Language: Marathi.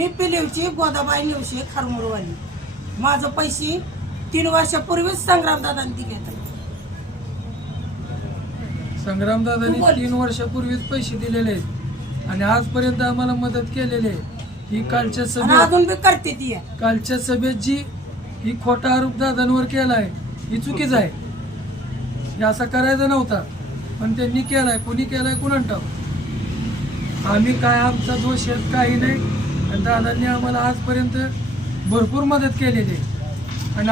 मी पिलिवची गोदाबाई निवशी खारमुरवाली माझं पैसे तीन वर्षापूर्वीच संग्रामदादांनी घेतलं संग्रामदादांनी बोल. तीन वर्षापूर्वीच पैसे दिलेले आहेत. आणि आजपर्यंत आम्हाला मदत केलेली आहे. ही कालच्या आणि सभेत अजून बी करते ती. कालच्या सभेत जी ही खोटा आरोप दादांवर केलाय ही चुकीच आहे. हे असा करायचा नव्हता. पण त्यांनी केलाय. कोणी केलाय ठाऊक आम्ही काय आमचा दोष येत काही नाही. आणि दादांनी आम्हाला आजपर्यंत भरपूर मदत केलेली आहे. आणि